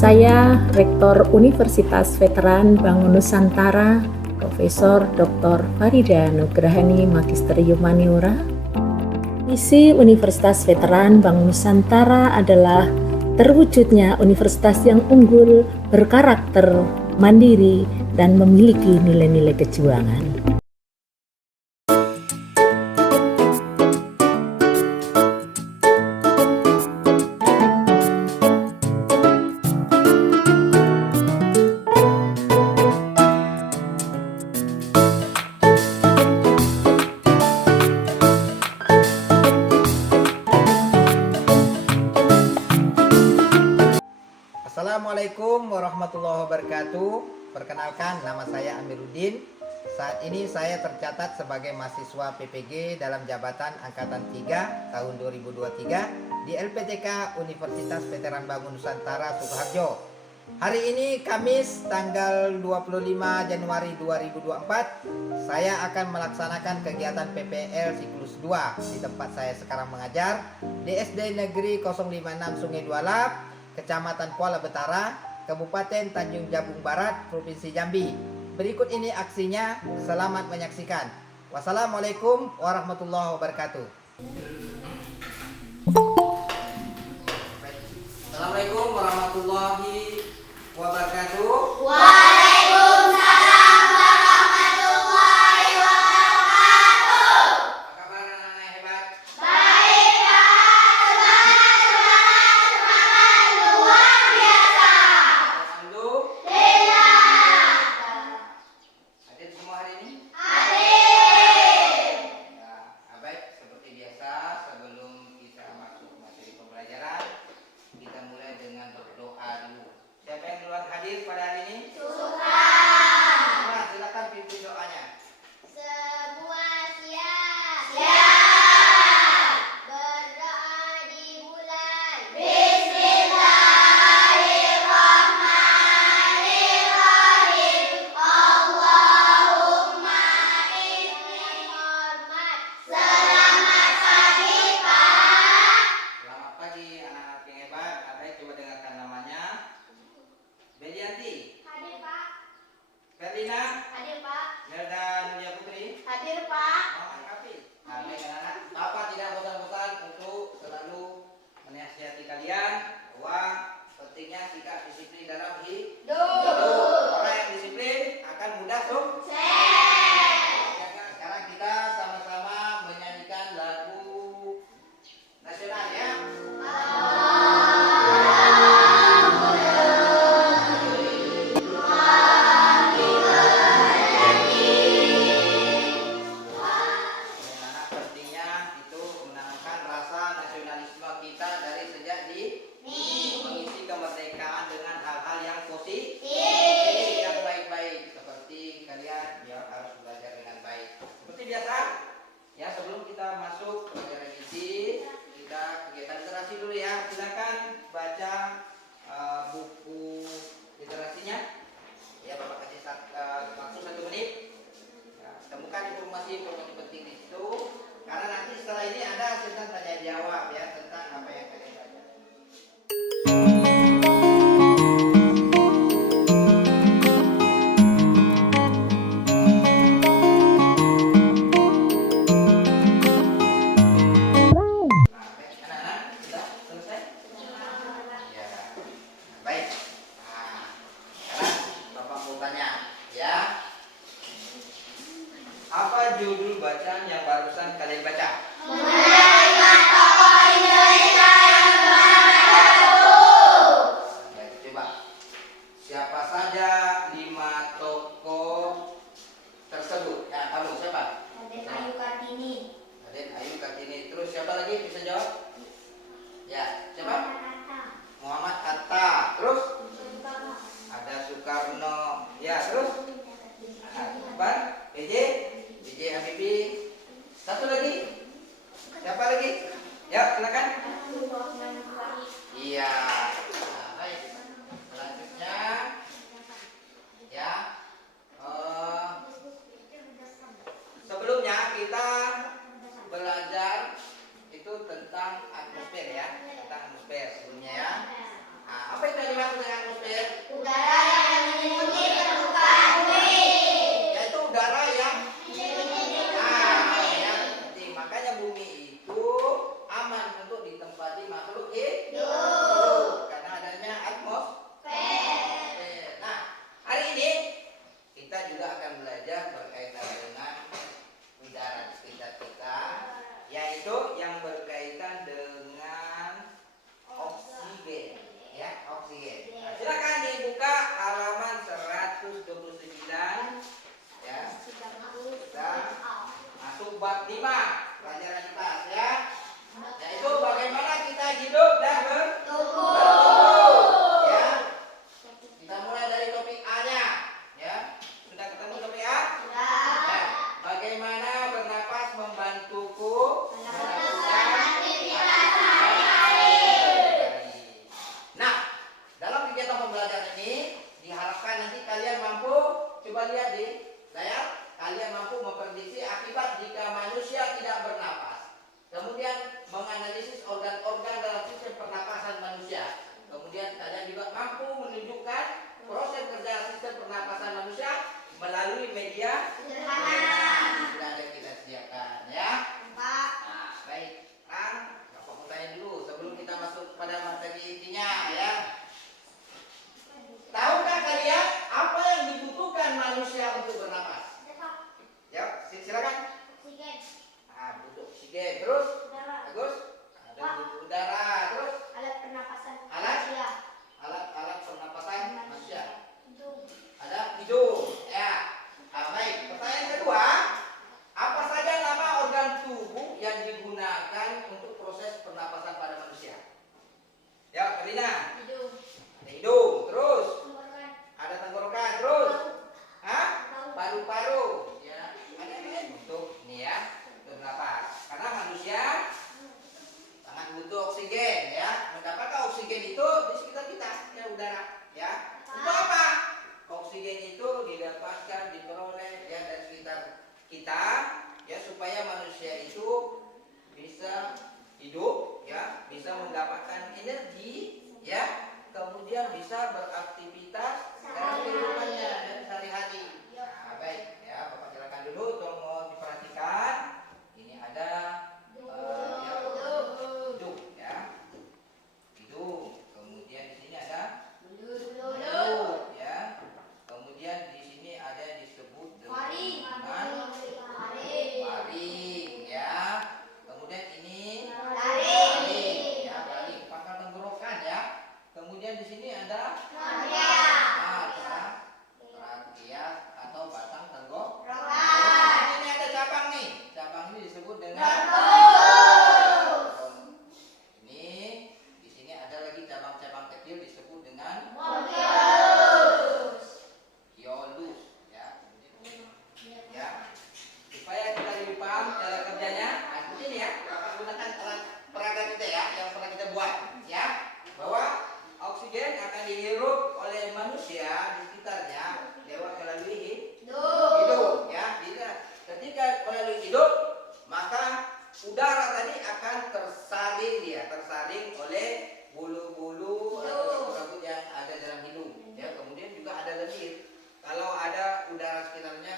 Saya Rektor Universitas Veteran Bangun Nusantara, Profesor Dr. Farida Nugrahani Magister Humaniora. Misi Universitas Veteran Bangun Nusantara adalah terwujudnya universitas yang unggul, berkarakter, mandiri, dan memiliki nilai-nilai kejuangan. Assalamualaikum warahmatullahi wabarakatuh. Perkenalkan, nama saya Amiruddin. Saat ini saya tercatat sebagai mahasiswa PPG dalam jabatan Angkatan 3 tahun 2023 di LPTK Universitas Veteran Bangun Nusantara Sukoharjo. Hari ini Kamis tanggal 25 Januari 2024, saya akan melaksanakan kegiatan PPL siklus 2 di tempat saya sekarang mengajar di SD Negeri 056 Sungai Dualap, Kecamatan Kuala Betara, Kabupaten Tanjung Jabung Barat, Provinsi Jambi. Berikut ini aksinya, selamat menyaksikan. Wassalamualaikum warahmatullahi wabarakatuh. Assalamualaikum warahmatullahi wabarakatuh. Waalaikumsalam warahmatullahi wabarakatuh. Apa kabar anak-anak hebat? Baik, Kak. Semangat luar biasa. Alhamdulillah. Hadir semua hari ini? Hadir. Ya, baik, seperti biasa sebelum kita masuk materi pembelajaran, kita mulai dengan berdoa dulu. Siapa yang duluan hadir pada hari ini? Nah, silakan pimpin doanya. Semua siap. Siap. Berdoa dimulai. Bismillahirrahmanirrahim. Allahumma inni hormat. Selamat pagi, Pak. Selamat pagi anak-anak yang hebat. Baik, coba dengarkan namanya. Bedianti, Hadir, Pak. Ferdina, Hadir, Pak. Melda Nulia Putri, Hadir, Pak. Muhammad Kafi. Nah, baik anak-anak, Bapak tidak bosan-bosan untuk selalu menasihati kalian bahwa pentingnya sikap disiplin dalam hidup. Orang yang disiplin akan mudah sukses. Sekarang kita sama-sama menyanyikan lagu nasional ya. Bagaimana pentingnya itu menanamkan rasa nasionalisme kita dari sejak mengisi kemerdekaan dengan hal-hal yang positif, yang baik-baik, seperti kalian ya harus belajar dengan baik. Seperti biasa, ya sebelum kita masuk pelajaran inti, kita kegiatan literasi dulu ya. Silakan baca buku literasinya. Ya, Bapak kasih waktu 1 menit. Ya, temukan informasi-informasi penting di situ, karena nanti setelah ini ada sesi tanya jawab ya tentang apa yang kalian baca. Nah, baik anak-anak, sudah selesai? Ya, baik. Nah, sekarang Bapak mau tanya, ya. Apa judul bacaan yang barusan kalian baca? Mengenai tokoh Indonesia yang baru. Baik, coba. Siapa saja 5 tokoh tersebut? Ya, kamu siapa? Raden Ayu Kartini. Raden Ayu Kartini. Terus siapa lagi bisa jawab? Ya, siapa? Muhammad Hatta. Terus ada Soekarno. Ya, terus apa? B.J. Habibie. Satu lagi. Siapa lagi? Ya, silakan. Iya. Nah, baik. Selanjutnya, ya. Sebelumnya kita belajar itu tentang atmosfer ya, tentang atmosfer sebelumnya ya. Nah, apa itu yang dimaksud dengan atmosfer? di sekitarnya lewat melalui Hidung. hidung ya. Ketika melalui hidung maka udara tadi akan tersaring oleh bulu-bulu atau rambut yang ada dalam hidung ya. Kemudian juga ada lendir. Kalau ada udara sekitarnya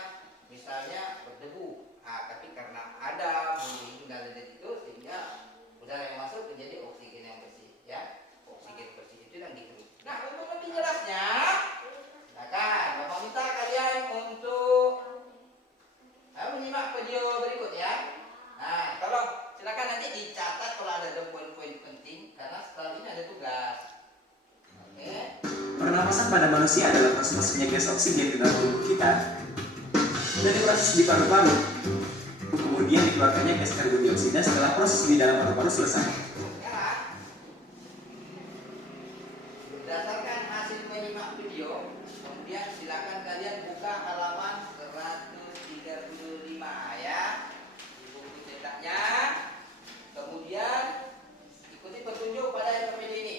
misalnya berdebu, tapi karena ada bulu hidung dan lendir itu sehingga udara yang masuk menjadi oksigen yang bersih ya. Oksigen bersih itu yang dihirup. Nah, untuk lebih jelasnya silakan Bapak minta kalian untuk menyimak video berikut ya. Nah, silakan nanti dicatat kalau ada poin-poin penting karena setelah ini ada tugas. Oke. Pernapasan pada manusia adalah proses masuknya gas oksigen ke dalam tubuh kita dari proses di paru-paru. Kemudian dikeluarkannya gas karbon dioksida setelah proses di dalam paru-paru selesai. Sekarang berdasarkan hasil menyimak video, kemudian silakan kalian buka halaman 135 ya di buku cetaknya. Kemudian ikuti petunjuk pada LPD ini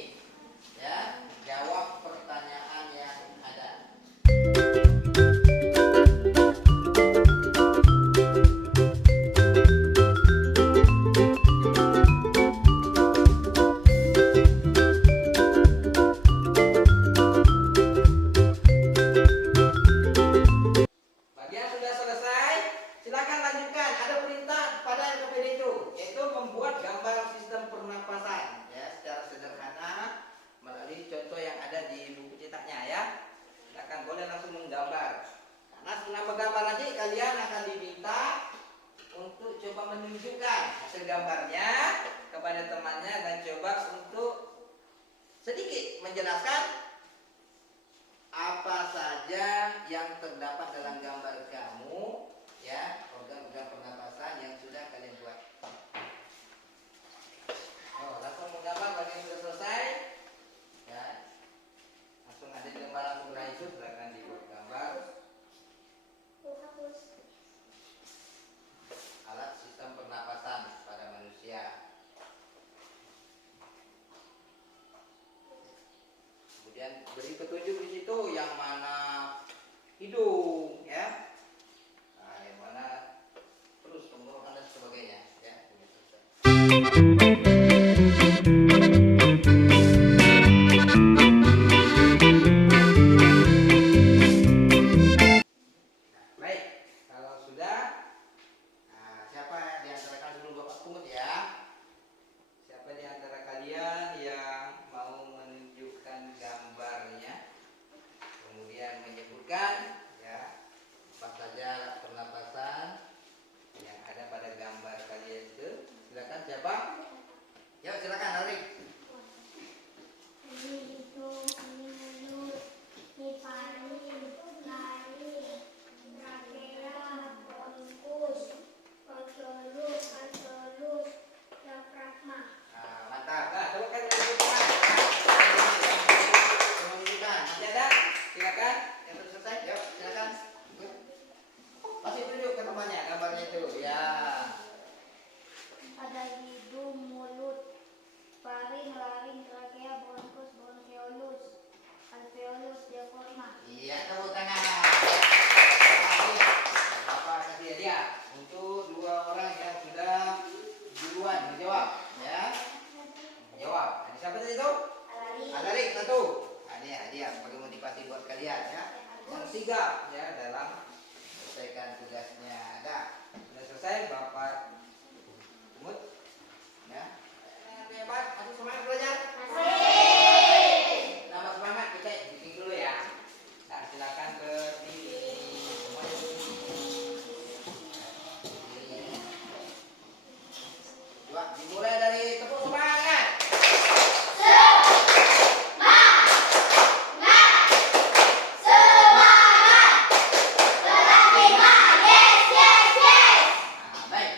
ya. Jawab pertanyaan yang ada. Bagian sudah selesai, silakan lanjutkan. Ada perintah pada LPD itu, yaitu membuat gambar sistem pernapasan ya secara sederhana melalui contoh yang ada di buku cetaknya ya. Silakan boleh langsung menggambar. Karena setelah menggambar nanti kalian akan diminta untuk coba menunjukkan hasil gambarnya kepada temannya dan coba untuk sedikit menjelaskan apa saja yang terdapat dalam gambar kamu ya, organ-organ pernapasan yang sudah kalian buat. Langsung menggambar bagian sudah selesai ya. Langsung ada di lembaran sebelah itu, silakan dibuat gambar alat sistem pernapasan pada manusia. Kemudian beri petunjuk di situ yang mana hidung ya, yang mana terus tenggorokan dan sebagainya ya. Baik, kalau sudah, siapa di antara kalian sebelum Bapak pungut ya? Siapa di antara kalian yang mau menunjukkan gambarnya, kemudian menyebutkan ya apa saja pernapasan yang ada pada gambar kalian itu? Silakan siapa? Yuk silakan Arik. Ini hidung, ini mulut, ini paru, lari, trachea, bronkus, alveolus, diafragma. Mantap. Nah, coba kan menunjukkan. Menunjukkan. Masih ada? Silakan. Yang sudah selesai, yuk silakan. Masih tunjuk ke temannya gambarnya itu. Ya. Ada hidung, mulut, faring, laring, trachea, bronkus, bronkeolus, alveolus, diafragma. Iya, tepuk tangan. Bapak kasih hadiah untuk dua orang yang sudah duluan menjawab, ya. Menjawab. Siapa tadi itu? Alarik satu. Ini hadiah sebagai motivasi buat kalian ya. Yang tiga ya dalam selesaikan tugasnya. Ada. Sudah selesai Bapak Mut. Ya. Hebat, masih semangat belajar? Masih. Nama semangat kita bikin dulu ya. Nah, silakan ke sini. Semuanya di sini. Coba dimulai dari tepuk semangat. Nah, baik.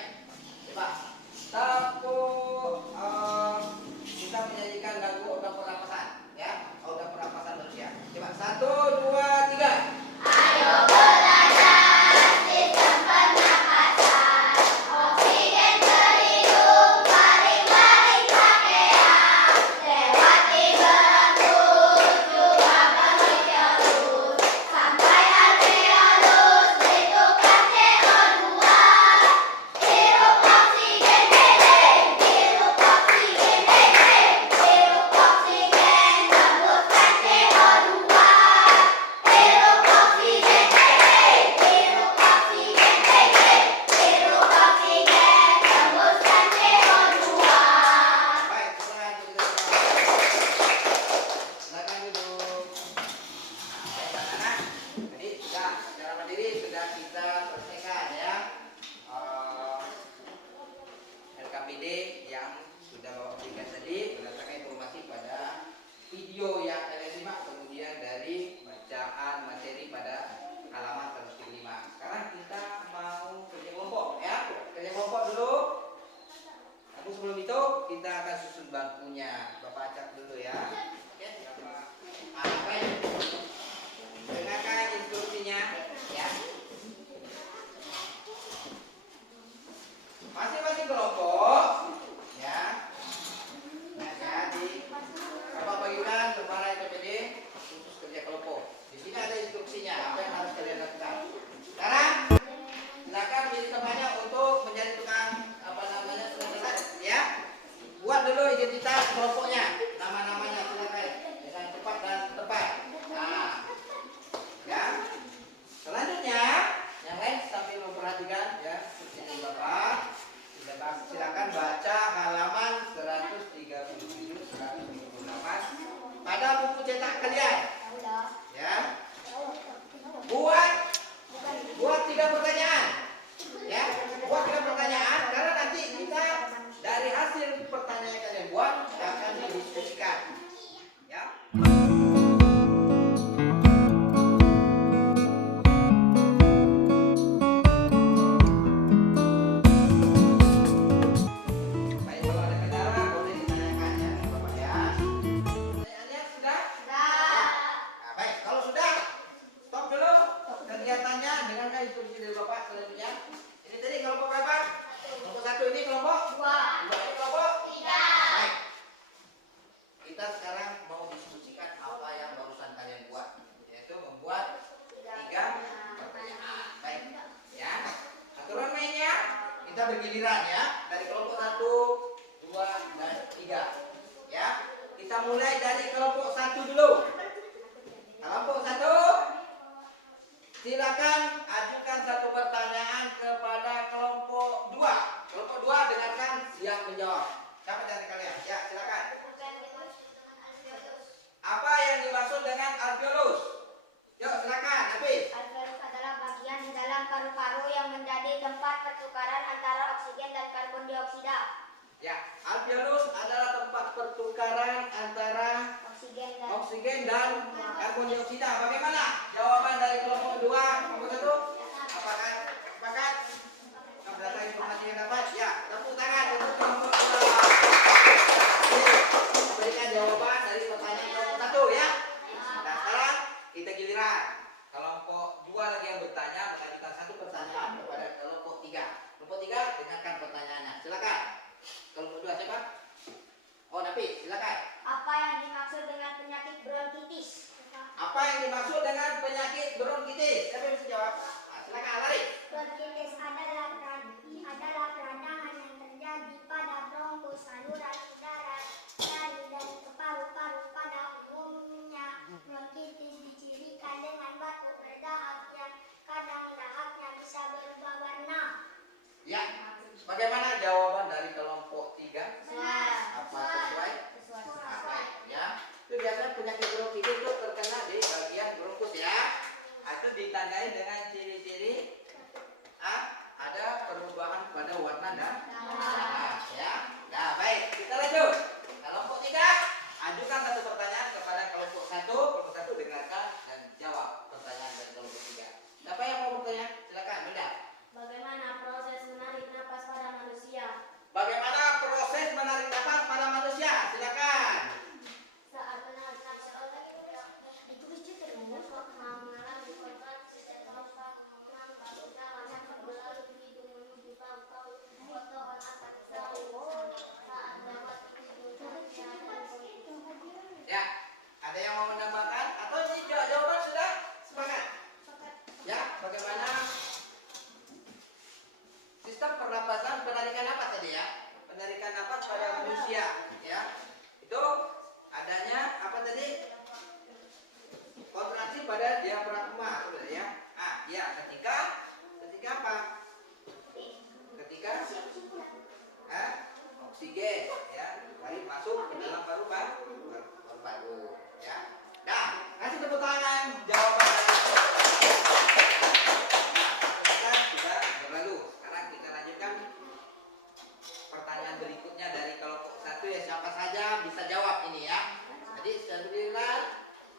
kita bergiliran ya. Dari kelompok 1, 2, dan 3. Ya. Kita mulai dari kelompok 1 dulu. Kelompok 1, silakan ajukan satu pertanyaan kepada kelompok 2. Kelompok 2 dengarkan, siap menjawab. Siapa dari kalian? Ya, silakan. Apa yang dimaksud dengan alveolus? Yuk, silakan, Hafiz. Alveolus adalah bagian di dalam paru-paru yang menjadi tempat pertukaran antara oksigen dan karbon dioksida. Ya, alveolus adalah tempat pertukaran antara oksigen dan karbon dioksida. Bagaimana jawaban dari kelompok 2, kelompok 1? Apakah sepakat? Data informasi yang dapat? Ya, tepuk tangan untuk kelompok 2. Berikan jawaban dari pertanyaan kelompok 1 ya. Nah, sekarang kita giliran. Kelompok 2 lagi yang bertanya mengajukan satu pertanyaan kepada kelompok 3. Kelompok 3 dengarkan pertanyaannya. Silakan. Kelompok 2 siapa? Oh, Nafi, silakan. Apa yang dimaksud dengan penyakit bronkitis? Apa yang dimaksud dengan penyakit bronkitis? Siapa yang bisa jawab? Nah, silakan, Lari. Bronkitis adalah peradangan yang terjadi pada bronkus, saluran udara dari dan ke paru-paru pada umumnya. Bronkitis dicirikan dengan batuk berdahak yang kadang dahaknya bisa berubah warna. Ya. Bagaimana jawaban dari kelompok 3? Apa sesuai? Sesuai. Ya. Itu biasanya penyakit bronkitis itu terkena di bagian bronkus ya. Itu ditandai dengan ciri-ciri ada perubahan pada warna dan ya. Nah, baik, kita lanjut. Kelompok 3 ajukan satu pertanyaan kepada kelompok 1. Kelompok 1 dengarkan dan jawab pertanyaan dari kelompok 3. Siapa yang mau bertanya? Silakan, Bunda. Bagaimana proses menarik napas pada manusia? Bagaimana proses menarik nafas pada manusia? Silakan. Saat menarik nafas ditulis juga mengalami kontraksi setopak utama yang melalui hidung menuju paru-paru potongan atas saluran saat dapat Ya, ada yang mau menambahkan atau ini jawaban sudah sepakat? Ya, bagaimana sistem pernapasan penarikan napas tadi ya? Penarikan napas pada manusia, ya. Itu adanya apa tadi? Kontraksi pada diafragma, sudah ya. Ya, ketika apa? Ketika oksigen ya, tarik masuk ke dalam paru-paru, ya. Nah, kasih tepuk tangan jawaban dari kita sudah berlalu. Sekarang kita lanjutkan pertanyaan berikutnya dari kelompok 1 ya, siapa saja bisa jawab ini ya. Jadi alhamdulillah,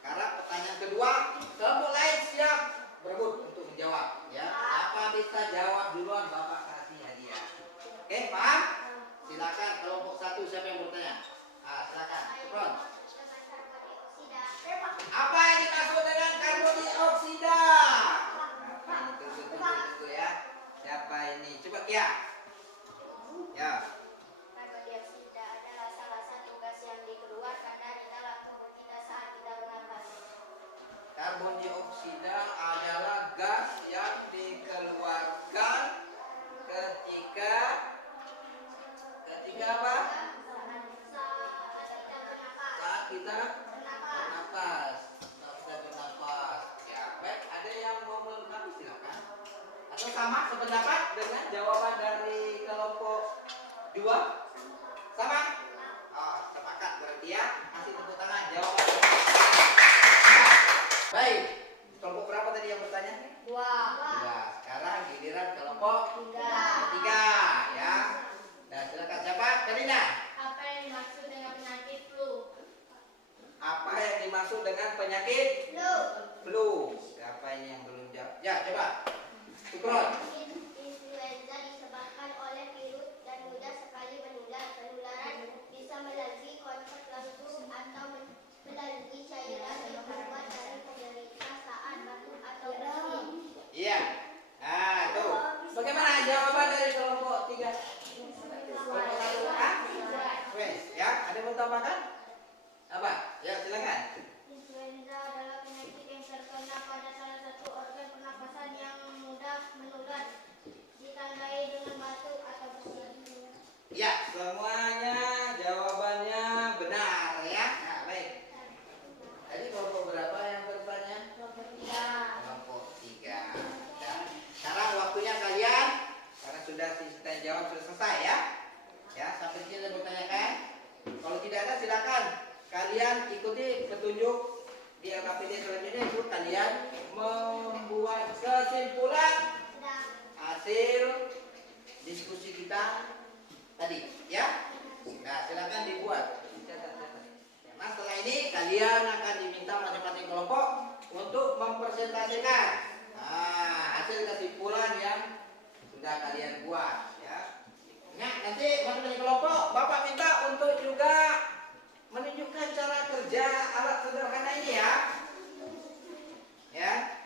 karena pertanyaan kedua kelompok lain siap berebut untuk menjawab ya. Apa bisa jawab duluan Bapak kasih hadiah. Oke, paham? Silakan kelompok 1 siapa yang bertanya? Silakan. Cepron. Apa yang dimaksud dengan karbon dioksida? Tunggu ya. Siapa ini? Coba ya. Ya. Karbon dioksida adalah salah satu gas yang dikeluarkan dari dalam tubuh kita saat kita bernafas. Karbon dioksida adalah gas yang dikeluarkan ketika apa? Saat kita bernafas. Ya, baik. Ada yang mau melengkapi silakan. Atau sama sependapat dengan jawaban dari kelompok 2? Sama? Oh, sepakat berarti ya. Kasih tepuk tangan jawaban. Baik. Kelompok berapa tadi yang bertanya? 2. Sekarang giliran kelompok 3 ya. Nah, silakan siapa? Karina. Apa yang dimaksud dengan penyakit flu? Apa yang dimaksud dengan penyakit flu? Siapa ini yang belum jawab? Ya, coba. Sukron. Influenza disebabkan oleh virus dan mudah sekali menular. Penularan bisa melalui kontak langsung atau melalui cairan yang keluar dari penderita saat batuk atau bersin. Iya. Nah, tuh. Bagaimana jawaban dari kelompok 3? Kelompok 1 Wes, ya, ada yang mau tambahkan? Apa? Ya, silakan. Influenza adalah penyakit yang terkena pada salah satu organ pernapasan yang mudah menular. tadi, ya. Nah, silakan dibuat. Nah, setelah ini kalian akan diminta masing-masing kelompok untuk mempresentasikan hasil kesimpulan yang sudah kalian buat, ya. Nah, nanti masing-masing kelompok Bapak minta untuk juga menunjukkan cara kerja alat sederhana ini, ya. Ya.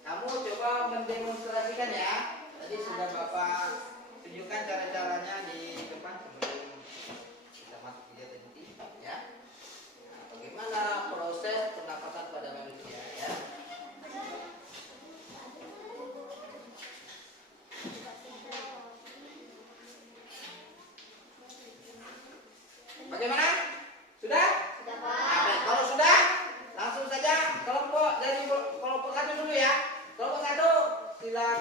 Kamu coba mendemonstrasikan, ya. Tadi sudah Bapak tunjukkan cara-caranya di depan sebelum kita masuk kegiatan inti, ya. Nah, bagaimana proses pernapasan pada manusia, ya. Bagaimana? Sudah? Sudah, Nah, Pak. baik. Kalau sudah, langsung saja kelompok dari kelompok satu dulu, ya. Kelompok satu silakan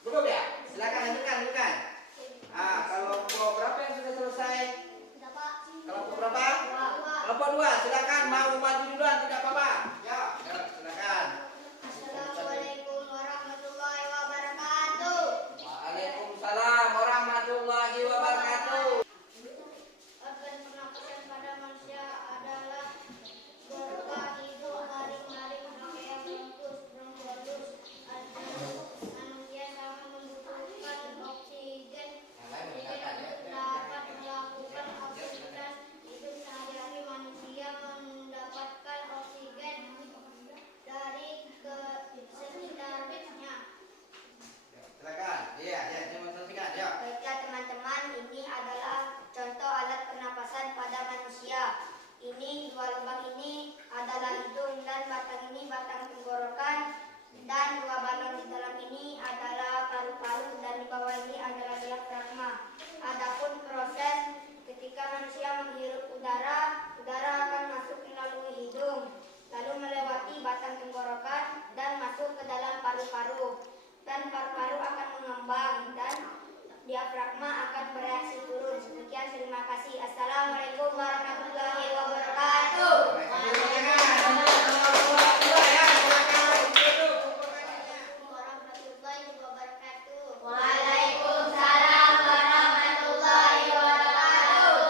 duduk, ya. Silakan lanjutkan. Kelompok berapa yang sudah selesai? Sudah, Pak. Kelompok berapa? Dua. Kelompok dua, silakan mau maju duluan, tidak apa-apa. Ya, silakan. Assalamualaikum warahmatullahi wabarakatuh. Waalaikumsalam warahmatullahi wabarakatuh. Organ pernapasan pada manusia adalah berkah hidung, maring-maring, pakai yang bungkus, bronkiolus. Manusia sangat membutuhkan oksigen. Oksigen untuk dapat melakukan aktivitas hidup sehari-hari. Manusia mendapatkan oksigen dari sekitarnya. Silakan. Iya, demonstrasikan, ya. Baiklah teman-teman, ini adalah contoh alat pernapasan pada manusia. Ini dua lubang ini adalah hidung dan batang ini batang tenggorokan, dan dua balon di dalam ini adalah paru-paru dan di bawah ini adalah diafragma. Adapun proses ketika manusia menghirup udara, udara akan masuk melalui hidung, lalu melewati batang tenggorokan dan masuk ke dalam paru-paru. Dan paru-paru akan mengembang dan diafragma akan bereaksi turun. Sekian, terima kasih. Assalamualaikum warahmatullahi wabarakatuh. Warahmatullahi wabarakatuh. Waalaikumsalam warahmatullahi wabarakatuh.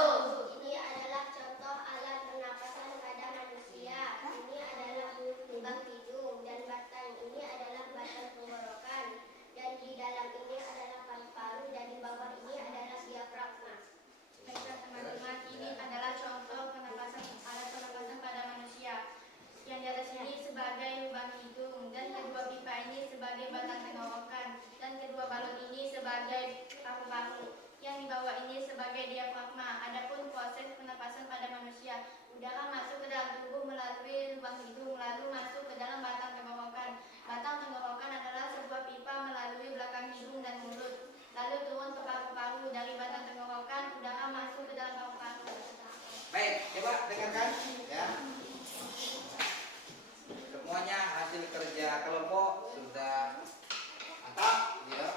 Ini adalah contoh alat pernapasan pada manusia. Ini adalah lubang hidung dan batang ini adalah batang tenggorokan, dan di dalam ini adalah paru-paru dan di bawah ini adalah diafragma. Baiklah teman-teman, ini adalah contoh alat pernapasan pada manusia. Yang di atas ini sebagai lubang hidung, dan kedua pipa ini sebagai batang tenggorokan, dan kedua balon ini sebagai paru-paru. Yang di bawah ini sebagai diafragma. Adapun proses pernapasan pada manusia, udara masuk ke dalam tubuh melalui lubang hidung, lalu masuk ke dalam batang tenggorokan. Batang tenggorokan adalah sebuah pipa melalui belakang hidung dan mulut, lalu turun ke paru-paru. Dari batang tenggorokan, udara masuk ke dalam paru-paru. Baik, coba dengarkan, ya. Semuanya hasil kerja kelompok sudah mantap, ya.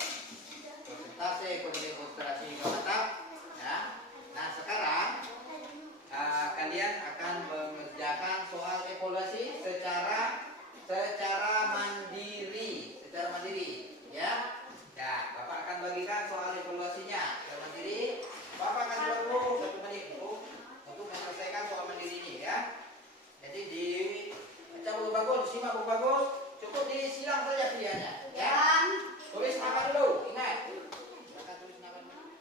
Presentasi, kemudian demonstrasi juga mantap, ya. Nah, sekarang kalian akan mengerjakan soal evaluasi secara mandiri, ya. Nah, Bapak akan bagikan soal evaluasinya secara mandiri. Bapak akan waktu 1 menit untuk menyelesaikan soal mandiri ini, ya. Jadi baca bagus, simak bagus, cukup disilang saja pilihannya, ya. Tulis nama dulu, ingat. Silakan tulis nama dulu.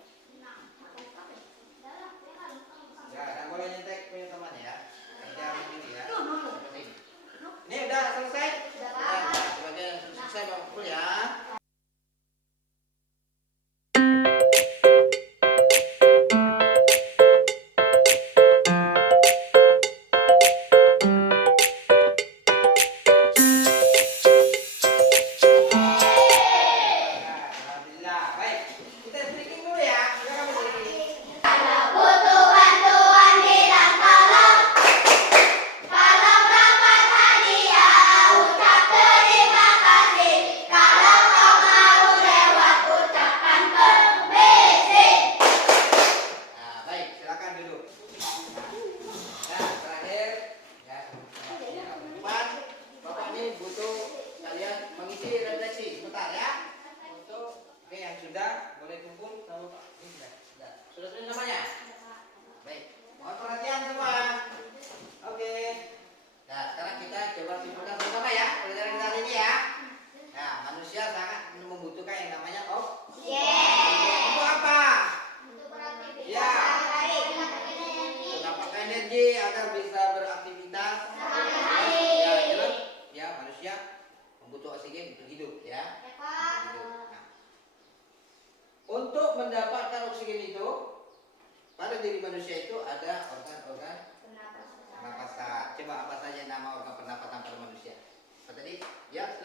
Ya, dan boleh nyetek punya teman, ya. Kerja mandiri, ya. Ini udah selesai? Sudah. Sebagai selesai Bapak pukul, ya. butuh oksigen untuk hidup ya. Ya, Pak. Hidup. Nah, untuk mendapatkan oksigen itu pada diri manusia itu ada organ-organ pernapasan. Coba apa saja nama organ pernapasan pada manusia? Apa tadi? Ya,